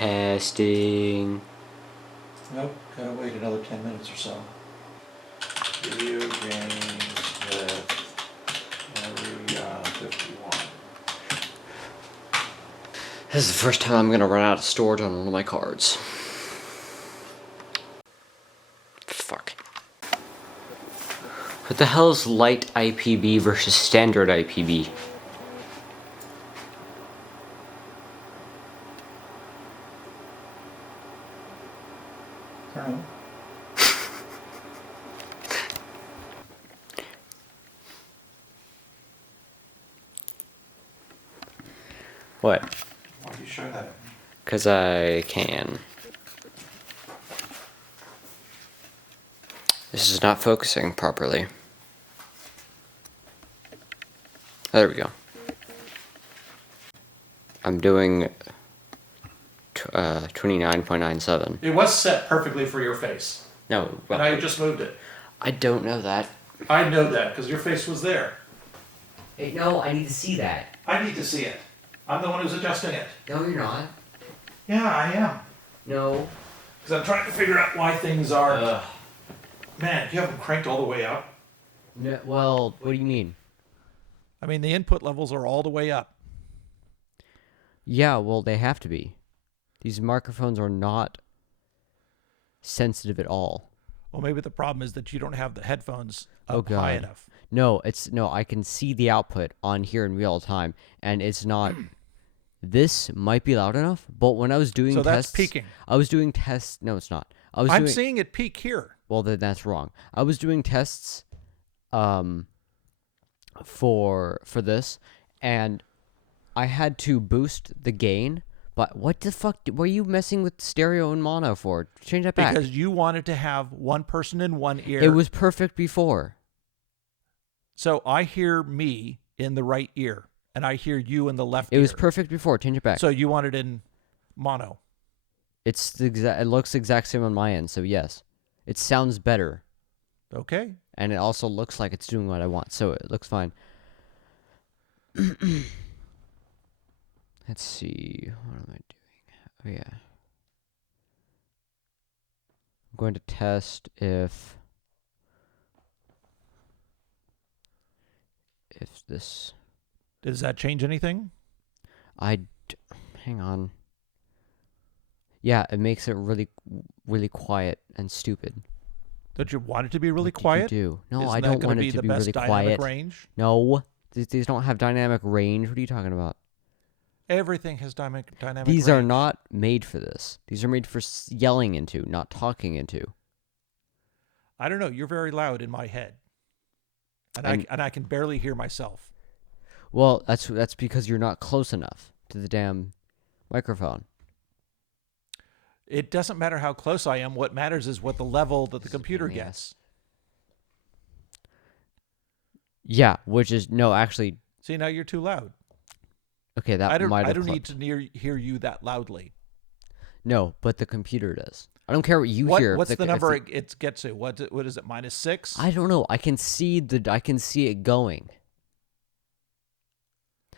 Testing. Nope, gotta wait another 10 minutes or so. Video games with Area 51. This is the first time I'm gonna run out of storage on one of my cards. Fuck. What the hell is light IPB versus standard IPB? I don't know. What? Why do you show that? Because I can. This is not focusing properly. There we go. I'm doing 29.97. It was set perfectly for your face. No, well, And I just moved it. I don't know that. I know that because your face was there. Hey, no, I need to see that. I need to see it. I'm the one who's adjusting it. No, you're not. Yeah, I am. No. Because I'm trying to figure out why things are... Ugh. Man, you have them cranked all the way up? No, well, what do you mean? I mean, the input levels are all the way up. Yeah, well, they have to be. These microphones are not sensitive at all. Well, maybe the problem is that you don't have the headphones up God. high enough. No, I can see the output on here in real time, and it's not. This might be loud enough, but when I was doing So tests, that's peaking. I was doing tests. No, it's not. I'm seeing it peak here. Well, then that's wrong. I was doing tests, for this, and I had to boost the gain. But what the fuck were you messing with stereo and mono for? Change that back. Because you wanted to have one person in one ear. It was perfect before. So I hear me in the right ear, and I hear you in the left ear. It was perfect before. Change it back. So you want it in mono. It's the exact. It looks the exact same on my end. So yes, it sounds better, Okay. and it also looks like it's doing what I want. So it looks fine. Let's see. What am I doing? Oh yeah. I'm going to test if this. Does that change anything? Hang on. Yeah, it makes it really, really quiet and stupid. Don't you want it to be really What quiet? do you do? No, Isn't I that don't gonna want be it to the be best really dynamic quiet. range? No, these don't have dynamic range. What are you talking about? Everything has dynamic These range. are not made for this. These are made for yelling into, not talking into. I don't know. You're very loud in my head, and I can barely hear myself. Well, that's because you're not close enough to the damn microphone. It doesn't matter how close I am. What matters is what the level that the computer gets. Yeah, which is no, actually. See, now you're too loud. Okay, that might have I don't clipped. need to hear you that loudly. No, but the computer does. I don't care what you hear. What's the number it gets to? What is it? -6? I don't know. I can see it going.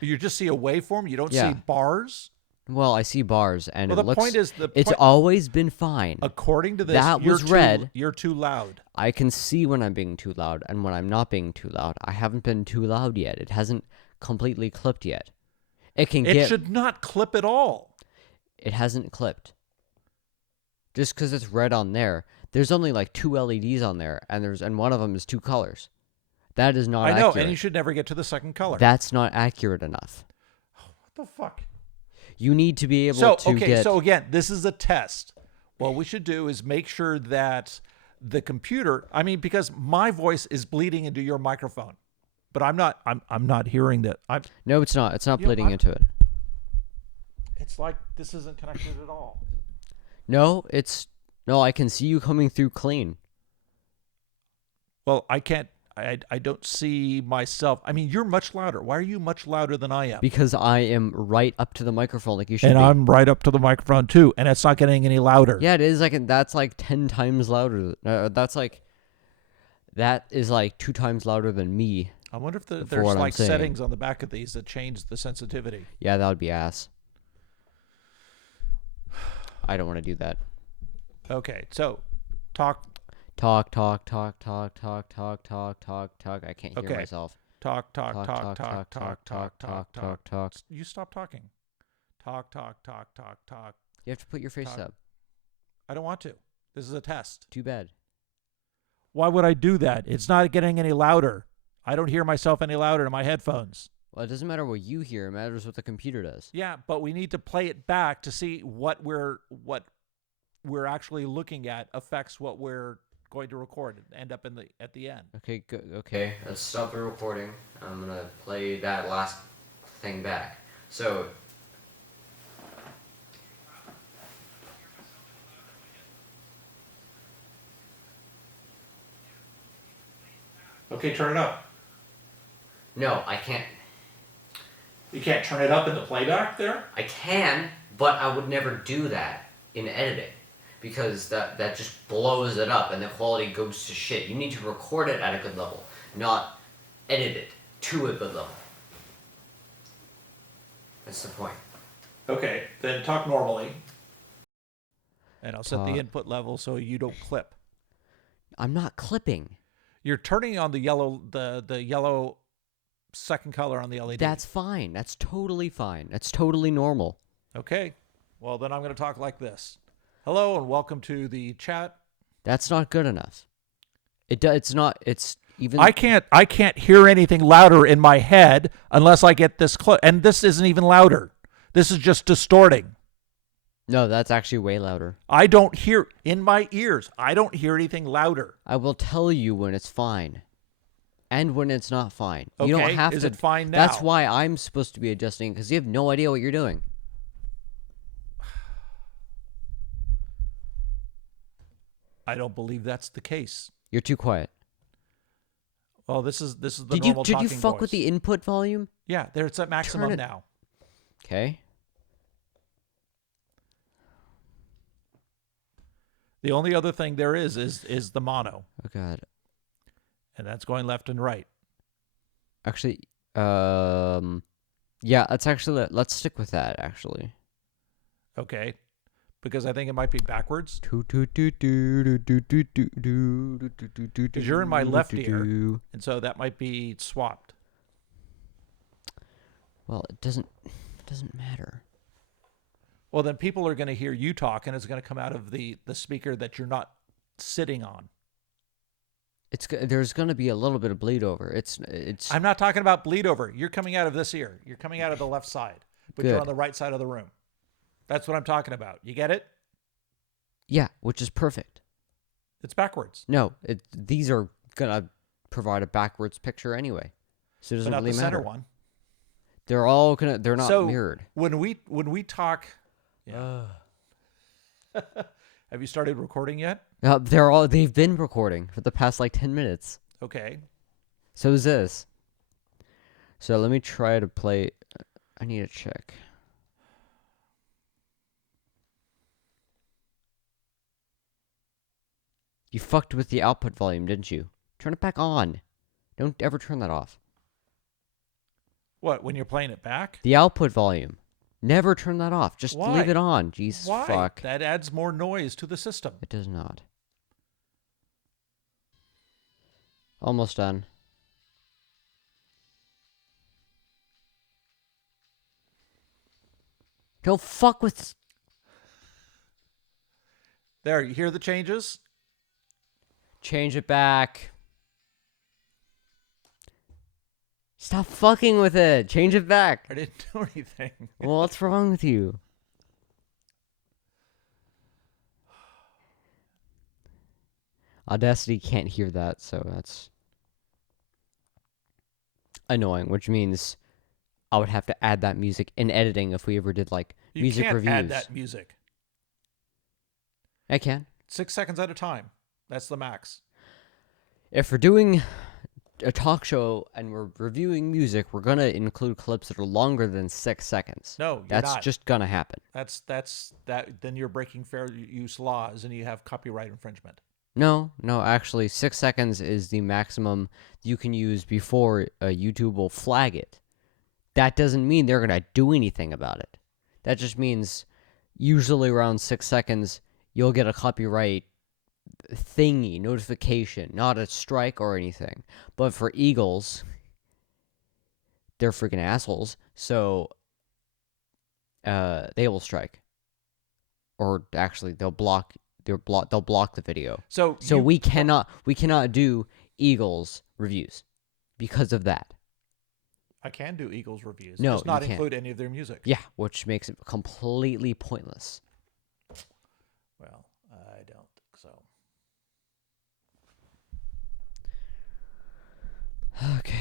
You just see a waveform. You don't Yeah. see bars. Well, I see bars, and Well, it the looks. point is It's always been fine. According to this, That was red. You're too loud. I can see when I'm being too loud and when I'm not being too loud. I haven't been too loud yet. It hasn't completely clipped yet. It should not clip at all. It hasn't clipped. Just because it's red on there, there's only like 2 LEDs on there, and one of them is 2 colors. That is not I know, accurate. and you should never get to the second color. That's not accurate enough. What the fuck? You need to be able to get... So again, this is a test. What we should do is make sure that the computer, because my voice is bleeding into your microphone, but I'm not hearing that. No, it's not. It's not bleeding into it. It's like this isn't connected at all. No, I can see you coming through clean. Well, I can't. I don't see myself. You're much louder. Why are you much louder than I am? Because I am right up to the microphone like you should and be. I'm right up to the microphone too, and it's not getting any louder. Yeah, it is that's like 10 times louder. That is like 2 times louder than me. I wonder if there's what I'm like saying. settings on the back of these that change the sensitivity. Yeah, that would be ass. I don't want to do that. Okay, so talk. Talk. I can't hear Okay. myself. Talk. Talk. You stop talking. Talk. You have to put your face Talk. up. I don't want to. This is a test. Too bad. Why would I do that? It's not getting any louder. I don't hear myself any louder in my headphones. Well, it doesn't matter what you hear. It matters what the computer does. Yeah, but we need to play it back to see what we're actually looking at affects what we're going to record and end up at the end. Okay, good. Okay, let's stop the recording. I'm gonna play that last thing back. So. Okay, turn it up. No, I can't. You can't turn it up in the playback there? I can, but I would never do that in editing because that just blows it up and the quality goes to shit. You need to record it at a good level, not edit it to a good level. That's the point. Okay, then talk normally. And I'll set the Talk. input level so you don't clip. I'm not clipping. You're turning on the yellow second color on the LED. That's fine. That's totally fine. That's totally normal. Okay. Well, then I'm going to talk like this. Hello and welcome to the chat. That's not good enough. It's not. It's even. I can't hear anything louder in my head unless I get this close. And this isn't even louder. This is just distorting. No, that's actually way louder. I don't hear in my ears. I don't hear anything louder. I will tell you when it's fine, and when it's not fine. Okay. You don't have Is to. it fine now? That's why I'm supposed to be adjusting because you have no idea what you're doing. I don't believe that's the case. You're too quiet. Well, this is the Did you normal did you talking fuck with voice. the input volume? Yeah, there it's at maximum Turn it- now. Okay. The only other thing there is the mono, Oh god. and that's going left and right. Actually, yeah. Let's stick with that. Actually. Okay, because I think it might be backwards. Because you're in my left ear. And so that might be swapped. Well, it doesn't matter. Well, then people are going to hear you talk, and it's going to come out of the speaker that you're not sitting on. There's gonna be a little bit of bleed over. It's. I'm not talking about bleed over. You're coming out of this ear. You're coming out of the left side, but you're Good. on the right side of the room. That's what I'm talking about. You get it? Yeah, which is perfect. It's backwards. No, these are gonna provide a backwards picture anyway, so it But doesn't not really the matter. center one. They're all gonna. They're not So mirrored. when we talk, yeah. Have you started recording yet? They've been recording for the past like 10 minutes. Okay. So is this. So let me try to play. I need to check. You fucked with the output volume, didn't you? Turn it back on. Don't ever turn that off. What, when you're playing it back? The output volume. Never turn that off. Just Why? leave it on. Jesus Why? fuck. That adds more noise to the system. It does not. Almost done. Don't fuck with... There, you hear the changes? Change it back. Stop fucking with it. Change it back. I didn't do anything. Well, what's wrong with you? Audacity can't hear that, so that's annoying, which means I would have to add that music in editing if we ever did, like, You music can't reviews. add that music. I can. 6 seconds at a time. That's the max. If we're doing a talk show and we're reviewing music, we're gonna include clips that are longer than 6 seconds. No, you're That's not. just gonna happen. That's that. Then you're breaking fair use laws, and you have copyright infringement. No, actually, 6 seconds is the maximum you can use before YouTube will flag it. That doesn't mean they're gonna do anything about it. That just means usually around 6 seconds, you'll get a copyright thingy, notification, not a strike or anything. But for eagles, they're freaking assholes, so they will strike. Or actually, they'll block the video. So we cannot do Eagles reviews because of that. I can do Eagles reviews. No, just not you can't. include any of their music. Yeah, which makes it completely pointless. Well, I don't think so. Okay.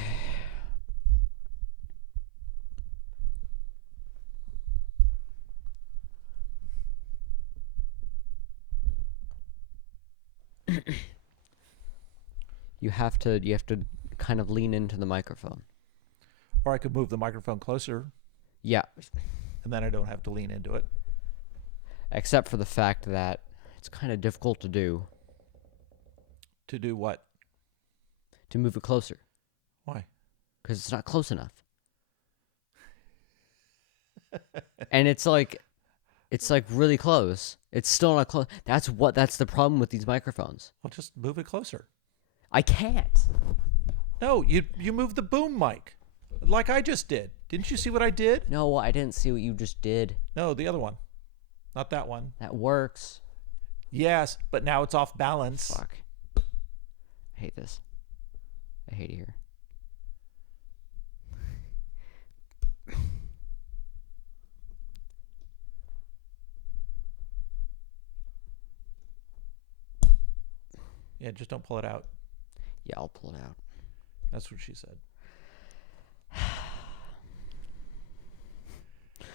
You have to kind of lean into the microphone. Or I could move the microphone closer, Yeah, and then I don't have to lean into it. except for the fact that it's kind of difficult to do, To do what? to move it closer, Why? because it's not close enough. And it's like really close. It's still not close. That's the problem with these microphones. Well, just move it closer. I can't. No, you move the boom mic, like I just did. Didn't you see what I did? No, I didn't see what you just did. No, the other one, not that one. That works. Yes, but now it's off balance. Fuck. I hate this. I hate it here. Yeah, just don't pull it out. Yeah, I'll pull it out. That's what she said.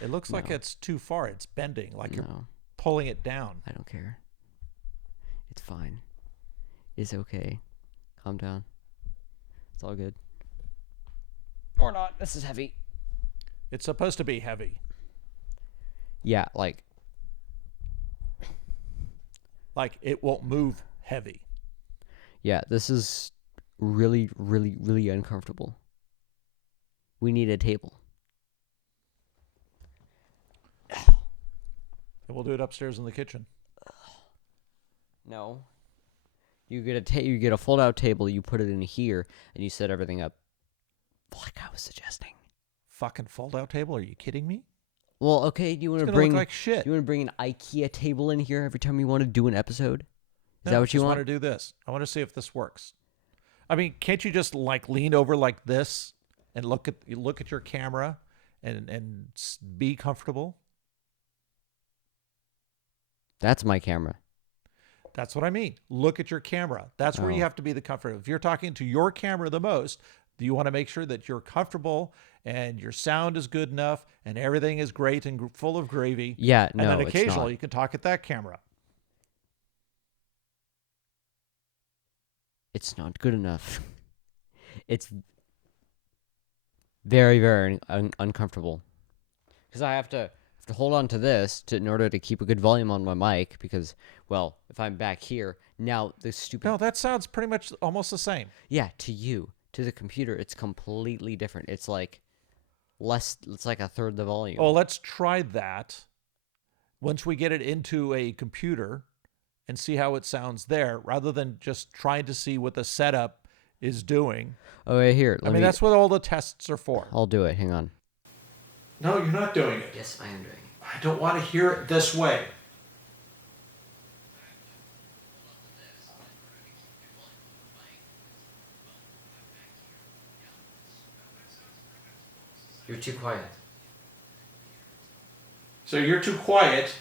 It looks like it's too far. It's bending, like you're No, pulling it down. I don't care. It's fine. It's okay. Calm down. It's all good. Or not. This is heavy. It's supposed to be heavy. Yeah, like It won't move heavy. yeah, this is really, really, really uncomfortable. We need a table. And we'll do it upstairs in the kitchen. No. You get a fold-out table, you put it in here, and you set everything up like I was suggesting. Fucking fold-out table? Are you kidding me? Well, okay, do you want It's to gonna bring look like shit. Do you want to bring an IKEA table in here every time you want to do an episode? Is that what you I want? want to do this. I want to see if this works. I mean, can't you just lean over like this and look at your camera and be comfortable? That's my camera. That's what I mean. Look at your camera. That's where you Oh. have to be the comfortable. If you're talking to your camera the most, you want to make sure that you're comfortable and your sound is good enough and everything is great and full of gravy. Yeah, And no, then it's occasionally not. you can talk at that camera. It's not good enough. It's very, very uncomfortable. Because I have to hold on to this in order to keep a good volume on my mic. Because, well, if I'm back here, now the stupid... No, that sounds pretty much almost the same. Yeah, to you. To the computer, it's completely different. It's like less... It's like a third the volume. Oh, let's try that once we get it into a computer and see how it sounds there, rather than just trying to see what the setup is doing. Oh, right here. I mean, that's what all the tests are for. I'll do it. Hang on. No, you're not doing it. Yes, I am doing it. I don't want to hear it this way. You're too quiet. So you're too quiet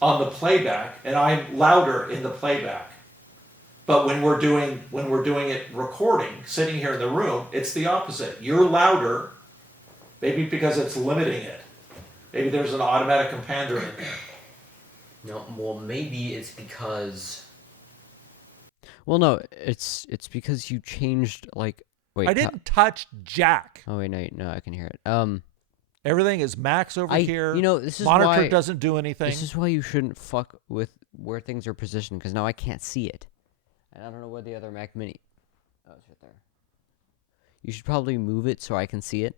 on the playback, and I'm louder in the playback. But when we're doing it recording, sitting here in the room, it's the opposite. You're louder, maybe because it's limiting it. Maybe there's an automatic compander in there. No, well, maybe it's because... Well, no, it's because you changed, like... Wait, I didn't touch jack. Oh, wait, no, I can hear it. Everything is max over here. You know, this is Monitor why... doesn't do anything. This is why you shouldn't fuck with where things are positioned, because now I can't see it. And I don't know where the other Mac Mini... Oh, it's right there. You should probably move it so I can see it.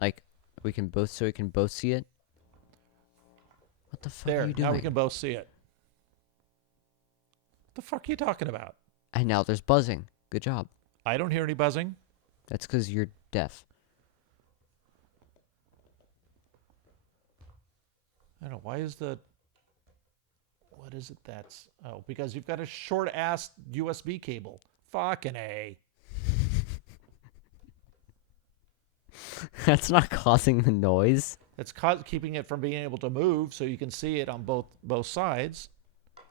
Like, we can both see it. What the fuck There, are you doing? now we can both see it. What the fuck are you talking about? And now there's buzzing. Good job. I don't hear any buzzing. That's because you're deaf. I don't know. Why is the... What is it that's... Oh, because you've got a short-ass USB cable. Fucking A. That's not causing the noise. It's keeping it from being able to move so you can see it on both sides.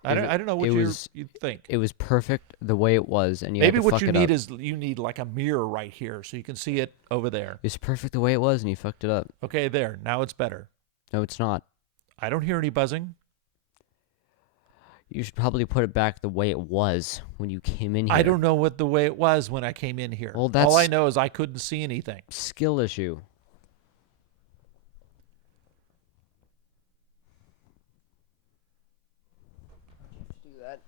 I don't know what you think. It was perfect the way it was, and you Maybe had to what fuck you it need up. is you need like a mirror right here so you can see it over there. It was perfect the way it was, and you fucked it up. Okay, there. Now it's better. No, it's not. I don't hear any buzzing. You should probably put it back the way it was when you came in here. I don't know what the way it was when I came in here. Well, that's all I know is I couldn't see anything. skill issue. Do that.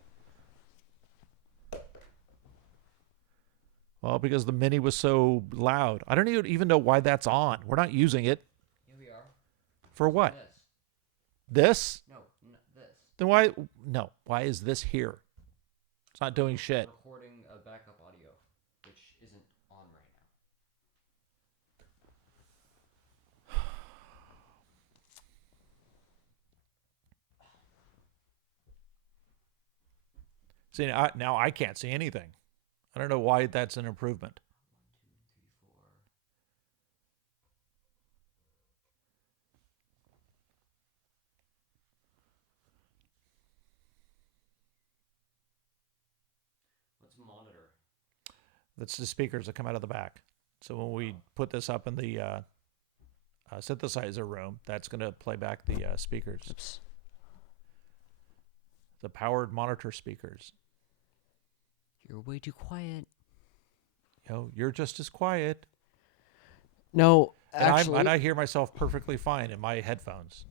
Well, because the Mini was so loud. I don't even know why that's on. We're not using it. Here we are. For what? This? No, this. Then why? No. Why is this here? It's not doing shit. Recording a backup audio, which isn't on right now. See, now I can't see anything. I don't know why that's an improvement. 1, 2, 3, 4. Let's monitor. That's the speakers that come out of the back. So when we put this up in the synthesizer room, that's going to play back the speakers. Oops. The powered monitor speakers. You're way too quiet. You're just as quiet. No, And actually, I hear myself perfectly fine in my headphones.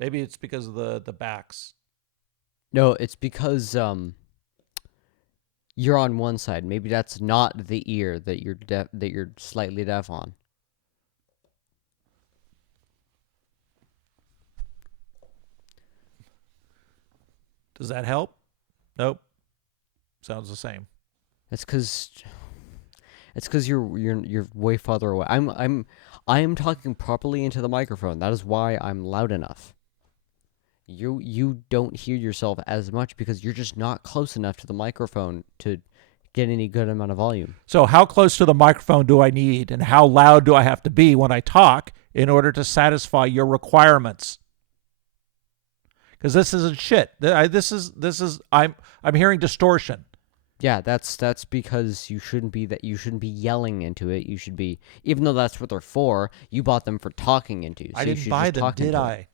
Maybe it's because of the backs. no, it's because you're on one side. Maybe that's not the ear that you're slightly deaf on. Does that help? Nope. Sounds the same. It's because you're way farther away. I'm talking properly into the microphone. That is why I'm loud enough. You don't hear yourself as much because you're just not close enough to the microphone to get any good amount of volume. So how close to the microphone do I need, and how loud do I have to be when I talk in order to satisfy your requirements? Because this isn't shit. I'm hearing distortion. Yeah, that's because you shouldn't be yelling into it. You should be, even though that's what they're for. You bought them for talking into. So I you didn't should buy just them, talk did into I? it.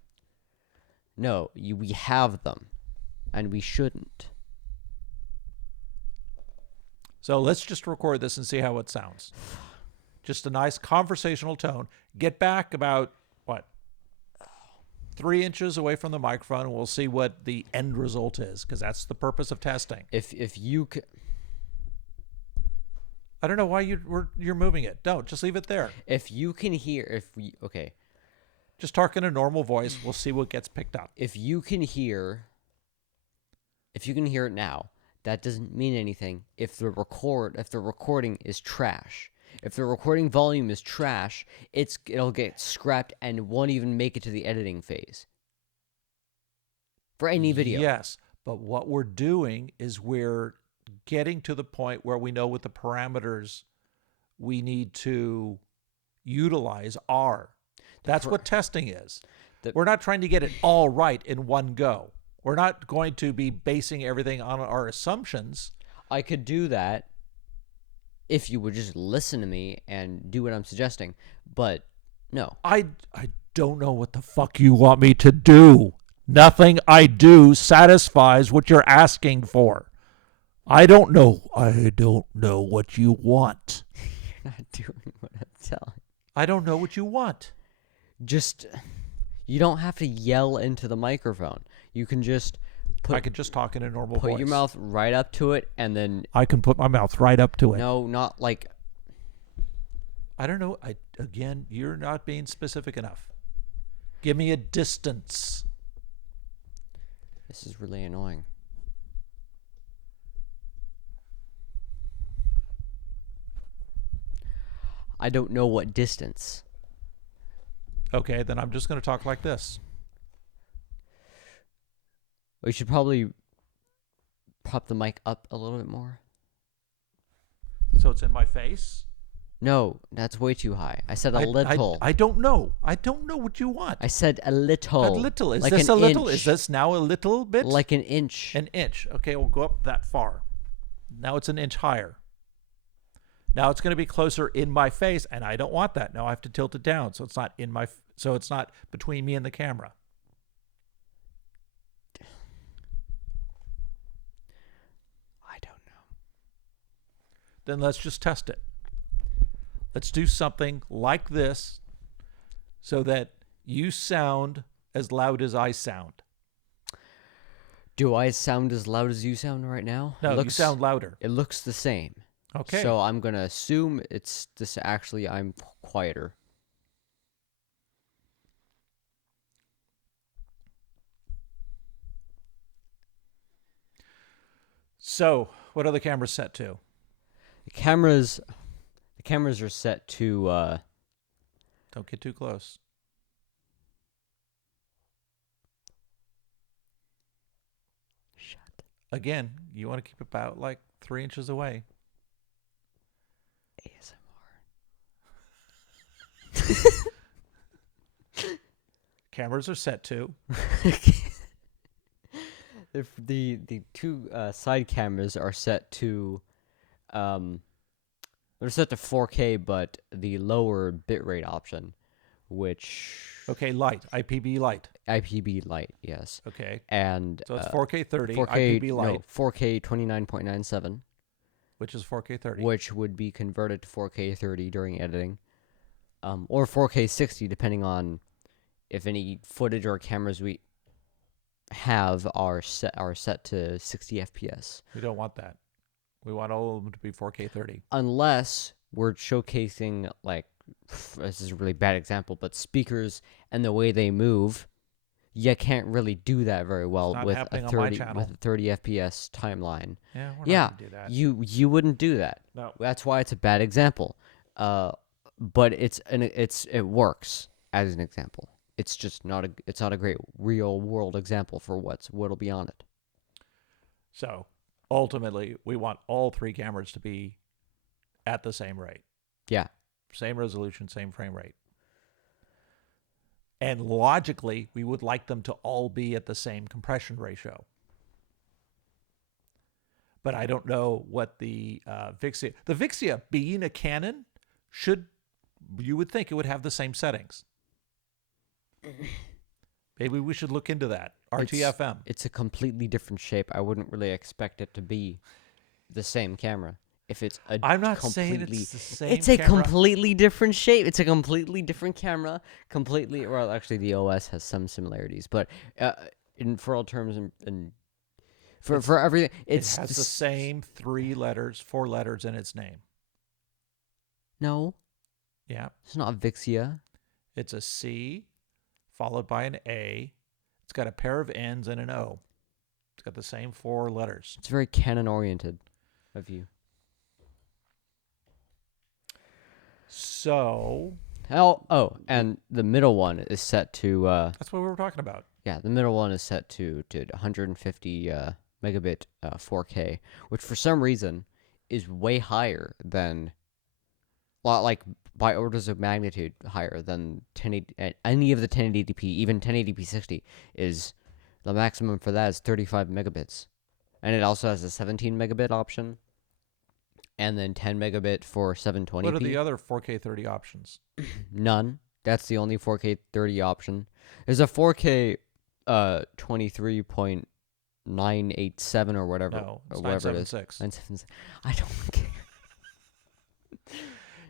No, we have them, and we shouldn't. So let's just record this and see how it sounds. Just a nice conversational tone. Get back about, 3 inches away from the microphone, and we'll see what the end result is, because that's the purpose of testing. If you I don't know why you're moving it. Don't. Just leave it there. if you can hear Just talk in a normal voice. We'll see what gets picked up. if you can hear it now, that doesn't mean anything if the recording is trash. If the recording volume is trash, it'll get scrapped and won't even make it to the editing phase. For any video. Yes, but what we're doing is we're getting to the point where we know what the parameters we need to utilize are. That's what testing is. We're not trying to get it all right in one go. We're not going to be basing everything on our assumptions. I could do that if you would just listen to me and do what I'm suggesting, but no. I don't know what the fuck you want me to do. Nothing I do satisfies what you're asking for. I don't know what you want. You're not doing what I'm telling. I don't know what you want. Just, you don't have to yell into the microphone. You can just I could just talk in a normal voice. put your mouth right up to it, and then I can put my mouth right up to it. no, not like. I don't know. Again, you're not being specific enough. Give me a distance. This is really annoying. I don't know what distance. Okay, then I'm just going to talk like this. We should probably prop the mic up a little bit more. So it's in my face? No, that's way too high. I said a little. I don't know. I don't know what you want. I said a little. A little. Is like this an a little? inch. Is this now a little bit? Like an inch. An inch. Okay, we'll go up that far. Now it's an inch higher. Now it's going to be closer in my face, and I don't want that. Now I have to tilt it down so it's not in my. So it's not between me and the camera. I don't know. Then let's just test it. Let's do something like this so that you sound as loud as I sound. Do I sound as loud as you sound right now? No, you sound louder. It looks the same. Okay. So I'm going to assume it's this. Actually, I'm quieter. So, what are the cameras set to? The cameras are set to Don't get too close. shut. Again, you want to keep about like 3 inches away. ASMR. Cameras are set to. The two side cameras are set to they're set to 4K, but the lower bitrate option, which Okay, light. IPB light. IPB light, yes. Okay. And So it's 4K 30, 4K IPB light, no, 4K 29.97, which is 4K 30. which would be converted to 4K 30 during editing, or 4K 60 depending on if any footage or cameras we have are set to 60 FPS. We don't want that. We want all of them to be 4K 30. Unless we're showcasing, like, this is a really bad example, but speakers and the way they move, you can't really do that very well not with happening a on my 30 channel. with a 30 FPS timeline. Yeah, we're Yeah, not gonna do that. you wouldn't do that. No. That's why it's a bad example. But it works as an example. It's just not a great real world example for what'll be on it. So, ultimately, we want all 3 cameras to be at the same rate. Yeah. Same resolution, same frame rate. And logically, we would like them to all be at the same compression ratio. But I don't know what the Vixia... The Vixia, being a Canon, you would think it would have the same settings. Maybe we should look into that. RTFM. It's a completely different shape. I wouldn't really expect it to be the same camera. If it's a I'm not saying it's the same It's a camera. completely different shape. It's a completely different camera. Well, actually, the OS has some similarities, but for all terms and for everything, It it's has the same 4 letters in its name. No, Yeah. it's not Vixia. It's a C followed by an A. It's got a pair of N's and an O. It's got the same 4 letters. It's very Canon oriented of you. So And the middle one is set to that's what we were talking about. yeah, the middle one is set to 150 megabit 4K, which for some reason is way higher than, like, by orders of magnitude higher than 1080, any of the 1080p, even 1080p 60 is the maximum for that is 35 megabits, and it also has a 17 megabit option, and then 10 megabit for 720p. What are the other 4K 30 options? None. That's the only 4K 30 option. There's a 4K 23.987 or whatever. No, it's or whatever it is. 976. 976. I don't care.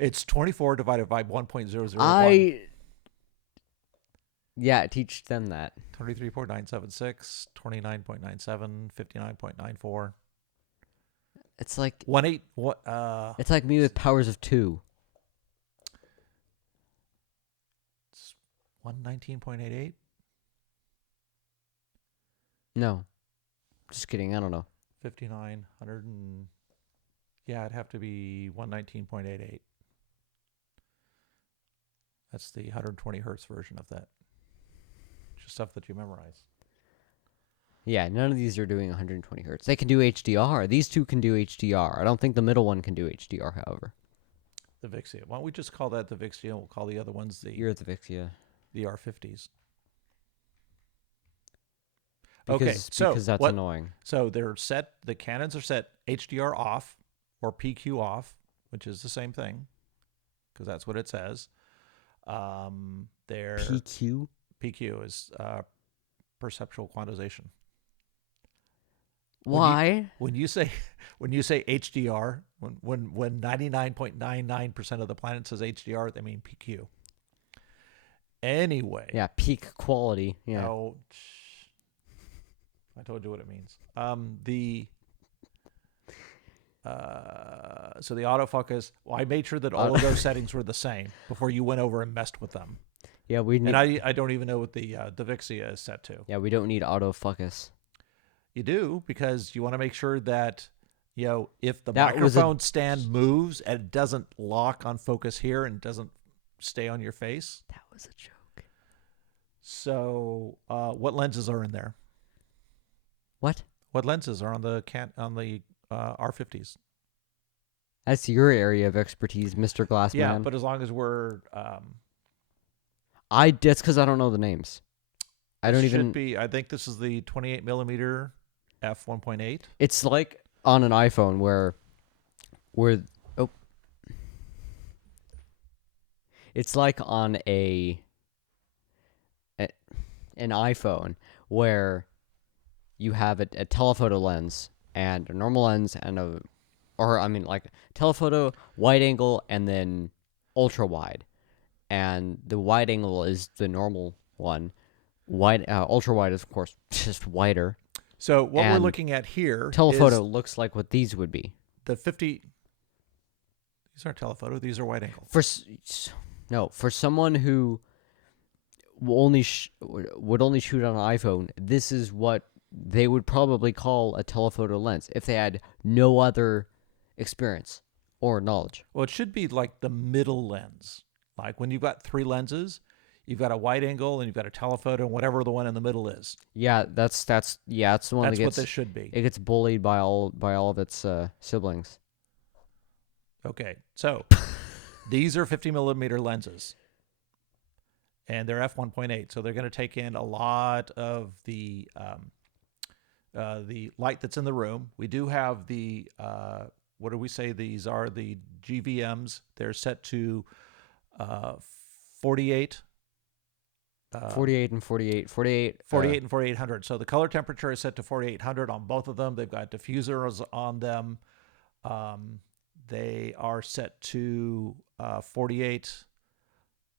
It's 24 divided by 1.001. Yeah, teach them that. 23.976, 29.97, 59.94. It's like 18 it's like me with powers of 2. 119.88. No. Just kidding. I don't know. 59, 100 and... Yeah, it'd have to be 119.88. That's the 120 hertz version of that. Just stuff that you memorize. Yeah, none of these are doing 120 hertz. They can do HDR. These two can do HDR. I don't think the middle one can do HDR, however. The Vixia. Why don't we just call that the Vixia and we'll call the other ones You're the Vixia. the R50s. Because that's annoying. So they're set, the Canons are set HDR off or PQ off, which is the same thing because that's what it says. Their PQ is perceptual quantization. Why? When you say HDR, when 99.99% of the planet says HDR, they mean PQ. Anyway. Yeah, peak quality. Yeah. No, I told you what it means. So the autofocus. Well, I made sure that all of those settings were the same before you went over and messed with them. Yeah, and I don't even know what the Vixia is set to. Yeah, we don't need autofocus. You do, because you want to make sure that, if the microphone stand moves and it doesn't lock on focus here and doesn't stay on your face. That was a joke. So, what lenses are in there? What? What lenses are on the R50s? That's your area of expertise, Mr. Glassman. Yeah, but as long as we're... that's because I don't know the names. I think this is the 28 millimeter f1.8. It's like on an iPhone where it's like on an iPhone where you have a telephoto lens and a normal lens and like telephoto, wide angle, and then ultra wide. And the wide angle is the normal one. Ultra wide is of course just wider. So what we're looking at here, telephoto looks like what these would be. The 50. These aren't telephoto. These are wide angle. For someone who would only shoot on an iPhone, this is what they would probably call a telephoto lens if they had no other experience or knowledge. Well, it should be like the middle lens. Like when you've got three lenses, you've got a wide angle and you've got a telephoto and whatever the one in the middle is. Yeah, that's the one that's what this should be. It gets bullied by all of its siblings. Okay, so these are 50 millimeter lenses, and they're f1.8, so they're going to take in a lot of the light that's in the room. We do have the what do we say? These are the GVMs. They're set to 48. 48 and 48. 48 and 4800. So the color temperature is set to 4800 on both of them. They've got diffusers on them. They are set to 48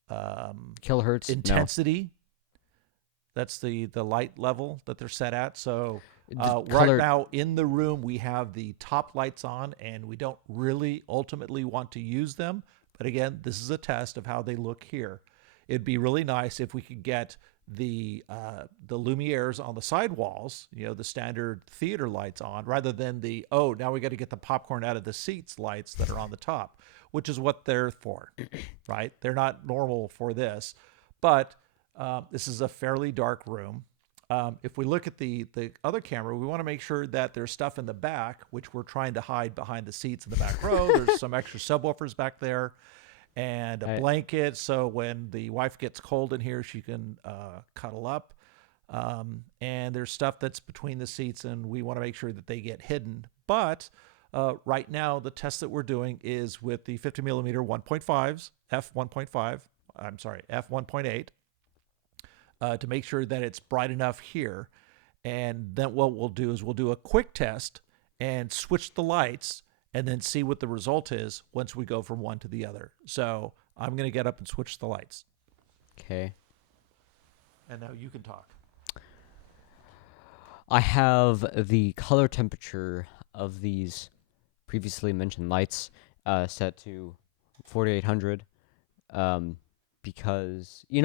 kilohertz intensity. No. That's the light level that they're set at. So right now in the room, we have the top lights on, and we don't really ultimately want to use them. But again, this is a test of how they look here. It'd be really nice if we could get the Lumieres on the side walls, the standard theater lights on, rather than now we got to get the popcorn out of the seats lights that are on the top, which is what they're for, right? They're not normal for this, but this is a fairly dark room. If we look at the other camera, we want to make sure that there's stuff in the back, which we're trying to hide behind the seats in the back row. There's some extra subwoofers back there and a blanket. So when the wife gets cold in here, she can cuddle up. And there's stuff that's between the seats, and we want to make sure that they get hidden. But right now, the test that we're doing is with the 50 millimeter 1.5s, f1.8. To make sure that it's bright enough here. And then what we'll do is we'll do a quick test and switch the lights and then see what the result is once we go from one to the other. So I'm going to get up and switch the lights. Okay. And now you can talk. I have the color temperature of these previously mentioned lights set to 4800 because, you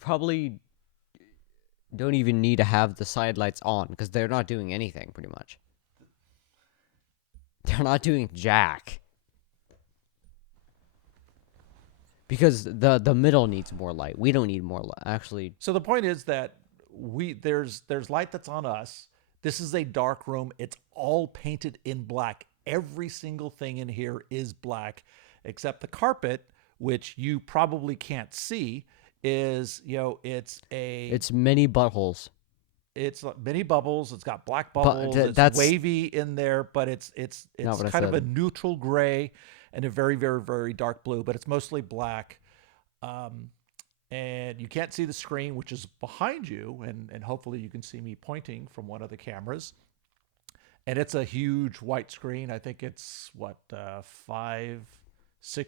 probably don't even need to have the side lights on because they're not doing anything pretty much. They're not doing jack. Because the middle needs more light. We don't need more light. Actually, So the point is that there's light that's on us. This is a dark room. It's all painted in black. Every single thing in here is black, except the carpet, which you probably can't see, is it's many buttholes. It's many bubbles. It's got black bubbles. It's that's wavy in there, but it's Not what I kind of a said. neutral gray and a very, very, very dark blue, but it's mostly black. And you can't see the screen, which is behind you, and hopefully you can see me pointing from one of the cameras. And it's a huge white screen. I think it's 5-6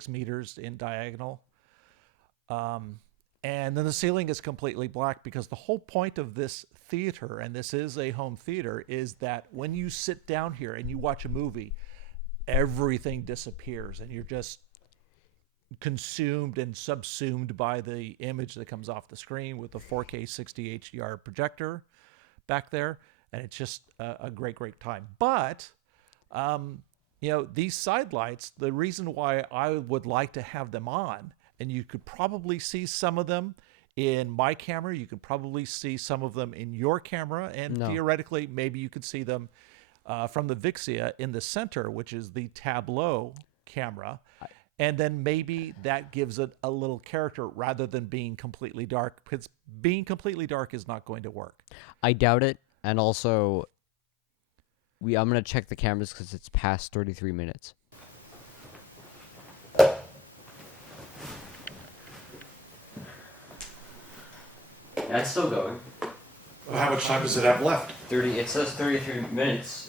meters in diagonal. And then the ceiling is completely black because the whole point of this theater, and this is a home theater, is that when you sit down here and you watch a movie, everything disappears and you're just consumed and subsumed by the image that comes off the screen with the 4K 60 HDR projector back there. And it's just a great, great time. But, these side lights, the reason why I would like to have them on, and you could probably see some of them in my camera, you could probably see some of them in your camera, and theoretically, maybe you could see them from the Vixia in the center, which is the Tableau camera. And then maybe that gives it a little character rather than being completely dark, because being completely dark is not going to work. I doubt it. And also, I'm going to check the cameras because it's past 33 minutes. That's still going. How much time does it have left? 30. It says 33 minutes.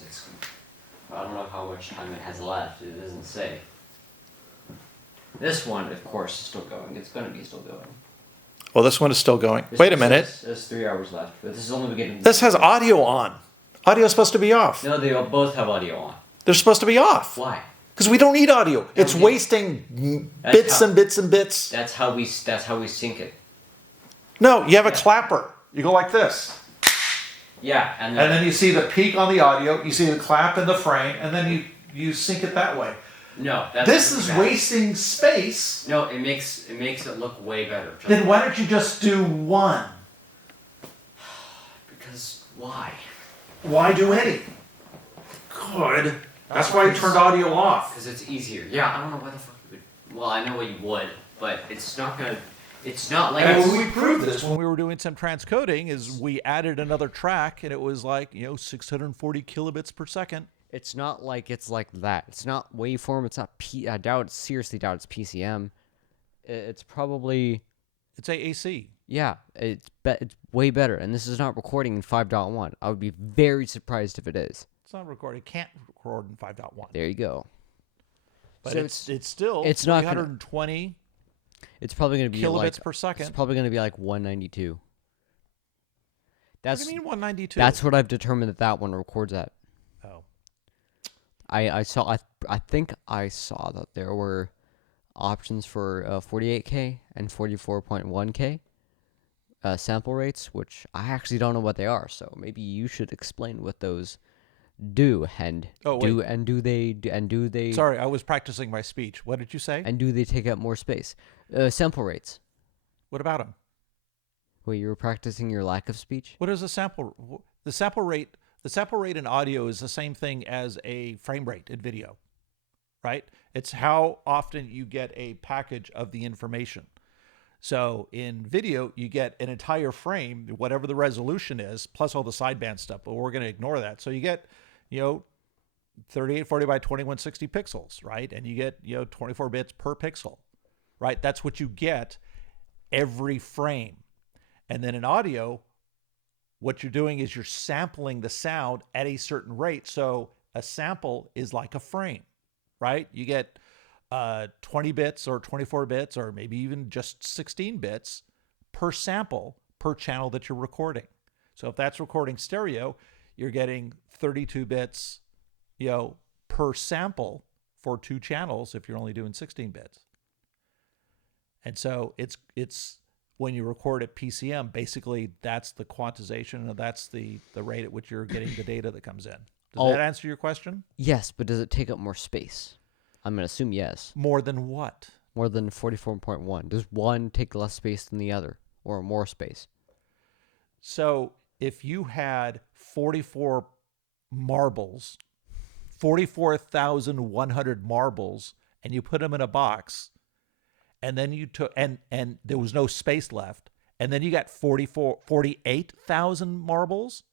I don't know how much time it has left. It doesn't say. This one, of course, is still going. It's going to be still going. Well, this one is still going. This Wait a one minute. There's 3 hours left, but this is only beginning. This has audio on. Audio is supposed to be off. No, they both have audio on. They're supposed to be off. Why? Because we don't need audio. It's we- wasting That's bits how- and bits and bits. That's how we sync it. No, you have a clapper. You go like this. Yeah, and And then you see the peak on the audio, you see the clap in the frame, and then you sync it that way. no, that's This is bad. wasting space. No, it makes it look way better. Then why don't you just do one? Because why? Why do any? Good. That's why you turned audio off. Because it's easier. Yeah, I don't know why the fuck you would. Well, I know what you would, but it's not gonna. It's not like. And it's, when we proved this, when we were doing some transcoding, is we added another track, and it was like 640 kilobits per second. It's not like it's like that. It's not waveform. It's not seriously doubt it's PCM. It's probably, It's AAC. yeah, it's way better. And this is not recording in 5.1. I would be very surprised if it is. It's not recorded. It can't record in 5.1. There you go. But So it's still it's not gonna- 320 It's probably going to be kilobits like, per second. it's probably going to be like 192. What That's do you mean 192? That's what I've determined that one records at. Oh. I think I saw that there were options for 48K and 44.1K sample rates, which I actually don't know what they are. So maybe you should explain what those do and do they Sorry, I was practicing my speech. What did you say? and do they take up more space? Sample rates. What about them? Wait, you were practicing your lack of speech? What is a sample? The sample rate. The sample rate in audio is the same thing as a frame rate in video, right? It's how often you get a package of the information. So in video, you get an entire frame, whatever the resolution is, plus all the sideband stuff, but we're going to ignore that. So you get, 3840 by 2160 pixels, right? And you get, 24 bits per pixel, right? That's what you get every frame. And then in audio, what you're doing is you're sampling the sound at a certain rate. So a sample is like a frame, right? You get 20 bits or 24 bits or maybe even just 16 bits per sample per channel that you're recording. So if that's recording stereo, you're getting 32 bits, per sample for 2 channels if you're only doing 16 bits. And so it's when you record at PCM, basically that's the quantization, and that's the rate at which you're getting the data that comes in. Does that answer your question? Yes, but does it take up more space? I'm going to assume yes. More than what? More than 44.1. Does one take less space than the other, or more space? So if you had 44 marbles, 44,100 marbles, and you put them in a box, and then you took, and there was no space left, and then you got 48,000 marbles,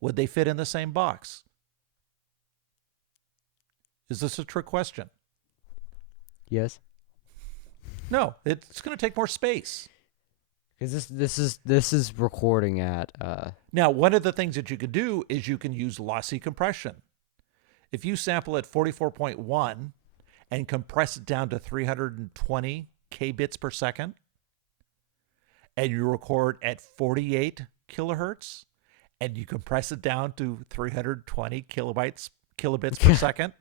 would they fit in the same box? Is this a trick question? Yes. No, it's going to take more space. Because this is recording at Now, one of the things that you could do is you can use lossy compression. If you sample at 44.1 and compress it down to 320 kbits per second, and you record at 48 kilohertz, and you compress it down to 320 kilobits per second,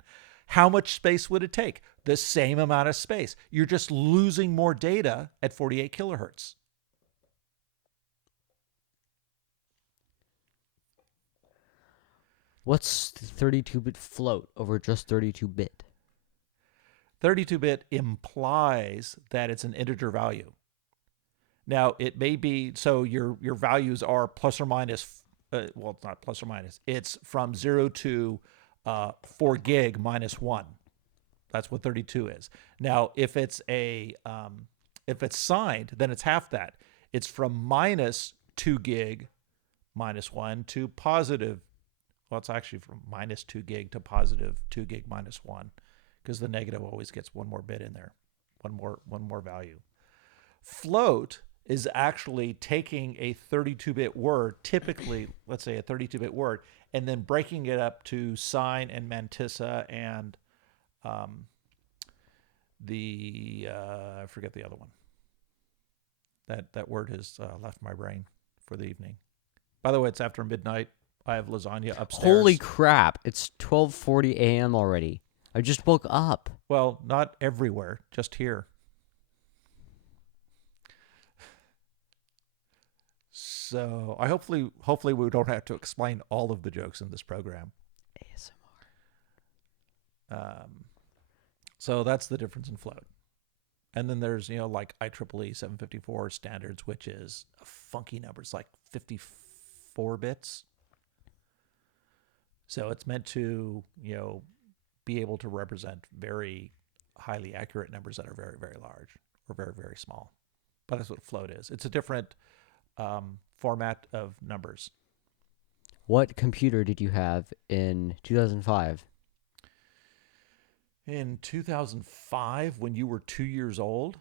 how much space would it take? The same amount of space. You're just losing more data at 48 kilohertz. what's 32-bit float over just 32-bit? 32-bit implies that it's an integer value. Now, it may be, so your values are plus or minus, well, it's not plus or minus. It's from 0 to 4 gig minus 1. That's what 32 is. Now, if it's signed, then it's half that. It's from minus 2 gig minus 1 to positive, well, it's actually from minus 2 gig to positive 2 gig minus 1, because the negative always gets one more bit in there, one more value. Float is actually taking a 32-bit word, typically, let's say a 32-bit word, and then breaking it up to sine and mantissa and I forget the other one. That word has left my brain for the evening. By the way, it's after midnight. I have lasagna upstairs. Holy crap! It's 12:40 a.m. already. I just woke up. Well, not everywhere, just here. So I hopefully we don't have to explain all of the jokes in this program. ASMR. So that's the difference in float. And then there's, like IEEE 754 standards, which is a funky number. It's like 54 bits. So it's meant to, be able to represent very highly accurate numbers that are very, very large or very, very small. But that's what float is. It's a different format of numbers. What computer did you have in 2005? In 2005, when you were 2 years old,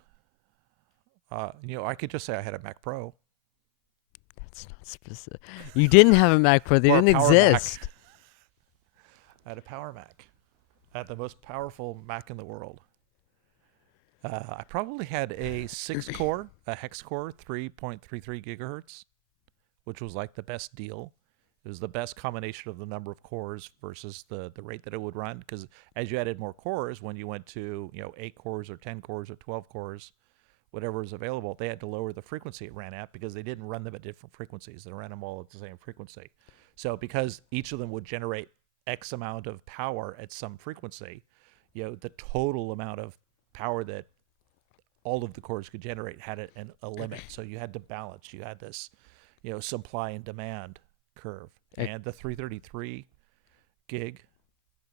I could just say I had a Mac Pro. That's not specific. You didn't have a Mac Pro. They Or a didn't Power exist. Mac. I had a Power Mac. I had the most powerful Mac in the world. I probably had a 6-core, a hex core, 3.33 gigahertz, which was like the best deal. It was the best combination of the number of cores versus the rate that it would run. Because as you added more cores, when you went to 8 cores or 10 cores or 12 cores, whatever was available, they had to lower the frequency it ran at because they didn't run them at different frequencies. They ran them all at the same frequency. So because each of them would generate X amount of power at some frequency, the total amount of power that all of the cores could generate had a limit. So you had to balance. You had this, supply and demand curve. And the 333 gig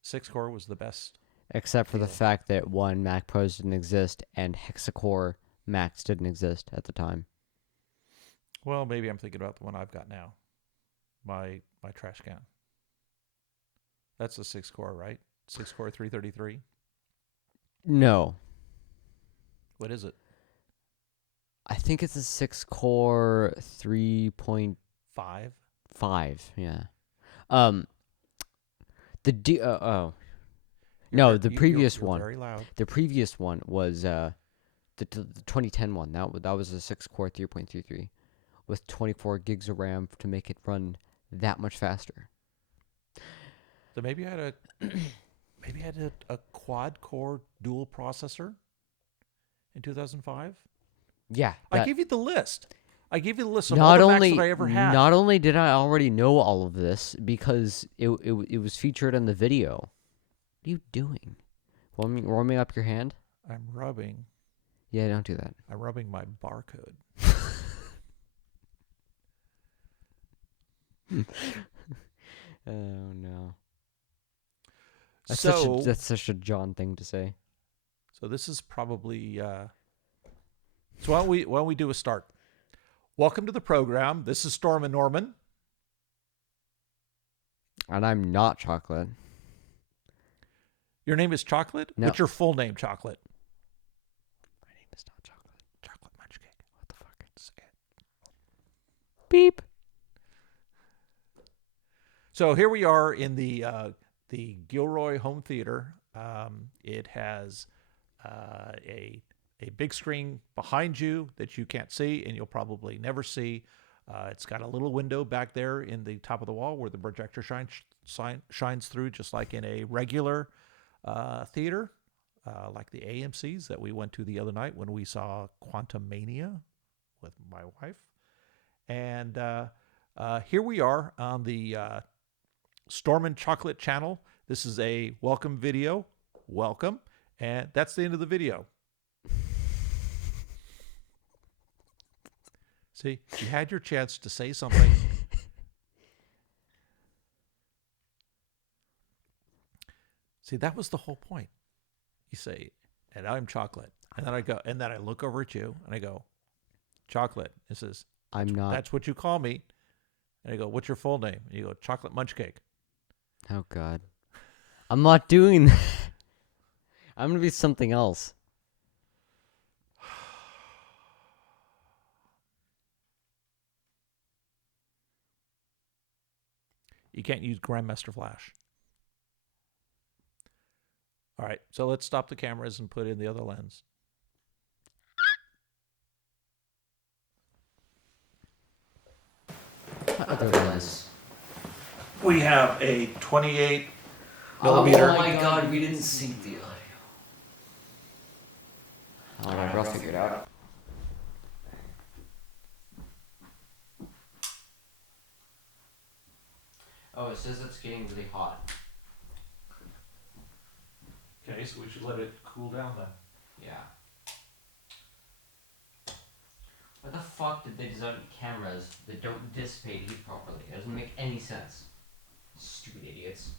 6-core was the best. Except for the fact that one Mac Pros didn't exist and hexacore Macs didn't exist at the time. Well, maybe I'm thinking about the one I've got now. My trash can. That's a 6-core, right? 6-core 333? No. What is it? I think it's a 6-core 3.5. 5? Yeah. No, the previous you're one. Very loud. The previous one was the 2010 one. That was a 6-core 3.33 with 24 gigs of RAM to make it run that much faster. So maybe I had a quad core dual processor in 2005. Yeah. I That, gave you the list. I gave you the list of all not the only Macs that I ever had. not only did I already know all of this because it was featured in the video. What are you doing? Warming up your hand? I'm rubbing Yeah, don't do that. my barcode. Oh no. So That's such a John thing to say. So this is probably. So why don't we do a start? Welcome to the program. This is Stormin Norman. And I'm not chocolate. Your name is Chocolate? No. What's your full name, Chocolate? My name is not chocolate. Chocolate Munch Cake. What the fuck? Say it. Beep. So here we are in the Gilroy Home Theater. It has a big screen behind you that you can't see and you'll probably never see. It's got a little window back there in the top of the wall where the projector shines through, just like in a regular theater, like the AMC's that we went to the other night when we saw Quantum Mania with my wife. And here we are on the Stormin Chocolate channel. This is a welcome video. Welcome. And that's the end of the video. See, you had your chance to say something. See, that was the whole point. You say, and I'm Chocolate. And then I go, and then I look over at you and I go, Chocolate. It says, I'm not. That's what you call me. And I go, what's your full name? And you go, Chocolate Munch Cake. Oh God. I'm not doing that. I'm gonna be something else. You can't use Grandmaster Flash. All right, so let's stop the cameras and put in the other lens. Other lens. We have a 28 Oh millimeter. my god, we didn't sync the audio. Whatever, I'll figure it out. Oh, it says it's getting really hot. Okay, so we should let it cool down then. Yeah. Why the fuck did they design cameras that don't dissipate heat properly? It doesn't make any sense. Stupid idiots.